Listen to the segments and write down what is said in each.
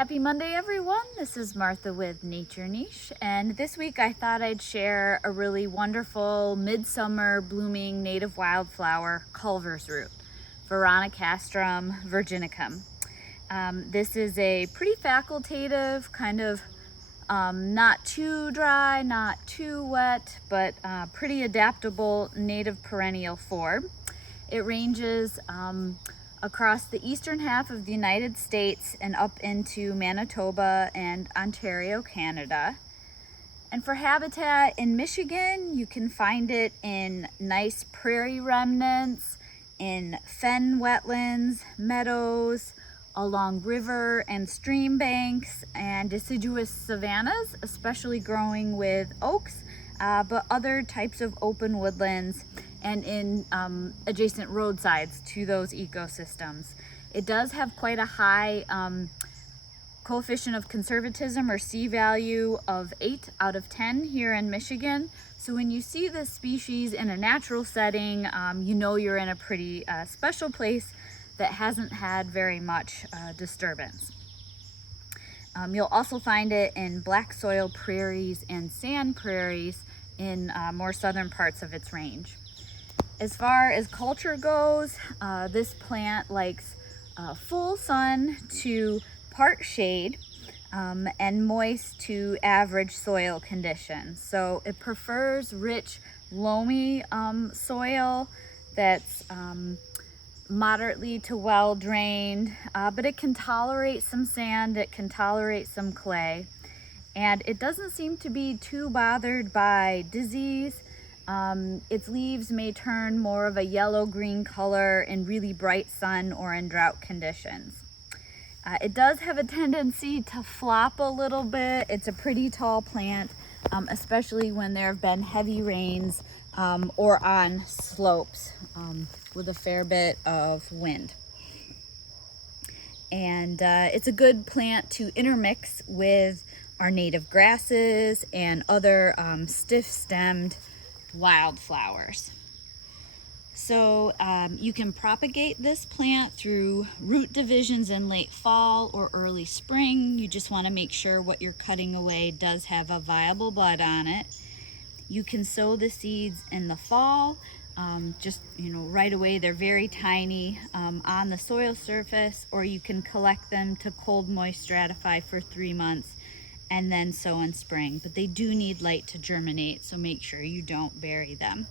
Happy Monday, everyone. This is Martha with Nature Niche, and this week I thought I'd share a really wonderful midsummer blooming native wildflower, Culver's root, Veronicastrum virginicum. This is a pretty facultative, kind of not too dry, not too wet, but pretty adaptable native perennial form. It ranges across the eastern half of the United States and up into Manitoba and Ontario, Canada. And for habitat in Michigan, you can find it in nice prairie remnants, in fen wetlands, meadows, along river and stream banks, and deciduous savannas, especially growing with oaks, but other types of open woodlands, and in adjacent roadsides to those ecosystems. It does have quite a high coefficient of conservatism, or C value, of 8 out of 10 here in Michigan. So when you see this species in a natural setting, you know you're in a pretty special place that hasn't had very much disturbance. You'll also find it in black soil prairies and sand prairies in more southern parts of its range. As far as culture goes, this plant likes full sun to part shade and moist to average soil conditions. So it prefers rich, loamy soil that's moderately to well drained, but it can tolerate some sand, it can tolerate some clay, and it doesn't seem to be too bothered by disease. Its leaves may turn more of a yellow-green color in really bright sun or in drought conditions. It does have a tendency to flop a little bit. It's a pretty tall plant, especially when there have been heavy rains or on slopes with a fair bit of wind. And it's a good plant to intermix with our native grasses and other stiff-stemmed wildflowers. So you can propagate this plant through root divisions in late fall or early spring. You just want to make sure what you're cutting away does have a viable bud on it. You can sow the seeds in the fall, just right away. They're very tiny on the soil surface, or you can collect them to cold moist stratify for 3 months and then sow in spring. But they do need light to germinate, so make sure you don't bury them.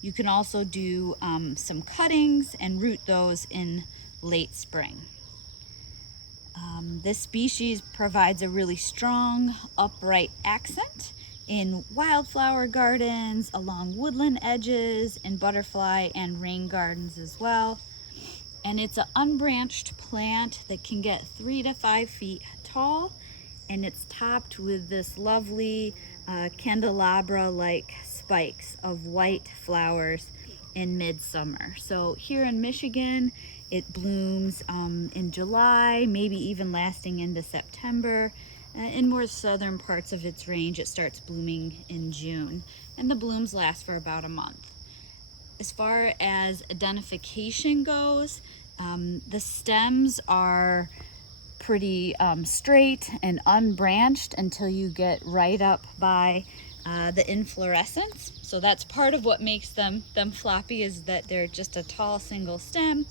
You can also do some cuttings and root those in late spring. This species provides a really strong upright accent in wildflower gardens, along woodland edges, in butterfly and rain gardens as well. And it's an unbranched plant that can get 3 to 5 feet tall, and it's topped with this lovely candelabra-like spikes of white flowers in midsummer. So here in Michigan, it blooms in July, maybe even lasting into September. In more southern parts of its range, it starts blooming in June, and the blooms last for about a month. As far as identification goes, the stems are pretty straight and unbranched until you get right up by the inflorescence. So that's part of what makes them floppy, is that they're just a tall single stem.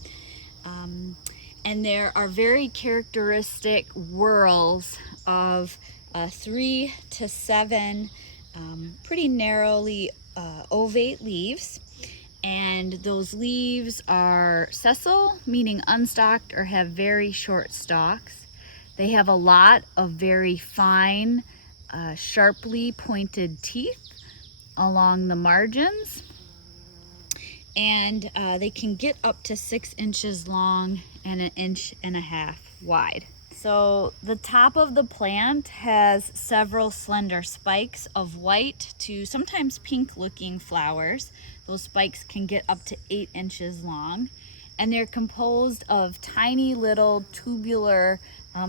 And there are very characteristic whorls of 3 to 7 pretty narrowly ovate leaves. And those leaves are sessile, meaning unstalked or have very short stalks. They have a lot of very fine, sharply pointed teeth along the margins. And they can get up to 6 inches long and 1.5 inches wide. So the top of the plant has several slender spikes of white to sometimes pink looking flowers. Those spikes can get up to 8 inches long, and they're composed of tiny little tubular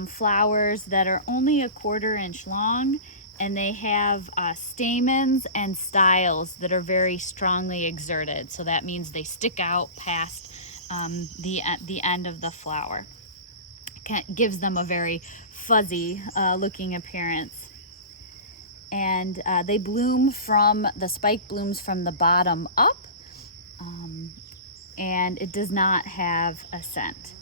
flowers that are only 1/4 inch long, and they have stamens and styles that are very strongly exerted. So that means they stick out past the end of the flower. Gives them a very fuzzy looking appearance. And they bloom from, the spike blooms from the bottom up, and it does not have a scent.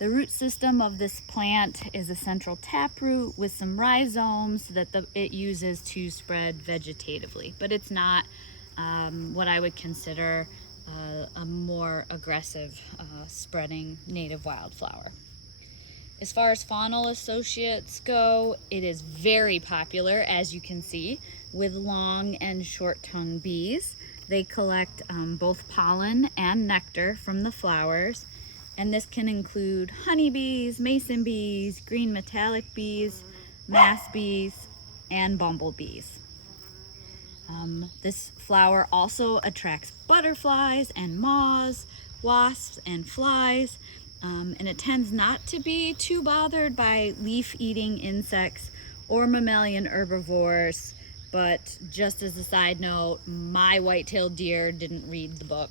The root system of this plant is a central taproot with some rhizomes that it uses to spread vegetatively, but it's not what I would consider a more aggressive spreading native wildflower. As far as faunal associates go, it is very popular, as you can see, with long and short-tongued bees. They collect both pollen and nectar from the flowers, and this can include honeybees, mason bees, green metallic bees, mass bees, and bumblebees. This flower also attracts butterflies and moths, wasps, and flies, and it tends not to be too bothered by leaf-eating insects or mammalian herbivores. But just as a side note, my white-tailed deer didn't read the book,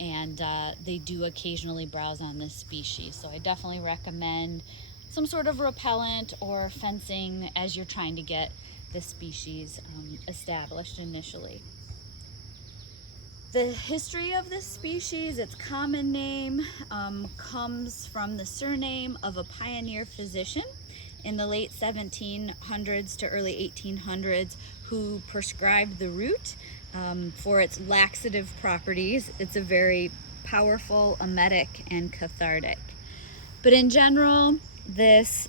and they do occasionally browse on this species. So I definitely recommend some sort of repellent or fencing as you're trying to get this species established initially. The history of this species, its common name, comes from the surname of a pioneer physician in the late 1700s to early 1800s who prescribed the root for its laxative properties. It's a very powerful emetic and cathartic. But in general, this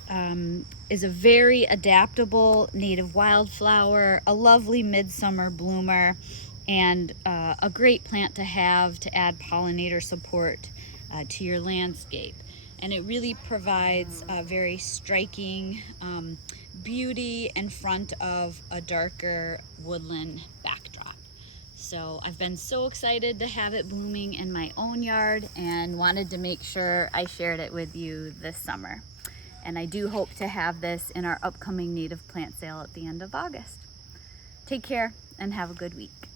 is a very adaptable native wildflower, a lovely midsummer bloomer, and a great plant to have to add pollinator support to your landscape. And it really provides a very striking beauty in front of a darker woodland backdrop. So I've been so excited to have it blooming in my own yard and wanted to make sure I shared it with you this summer. And I do hope to have this in our upcoming native plant sale at the end of August. Take care and have a good week.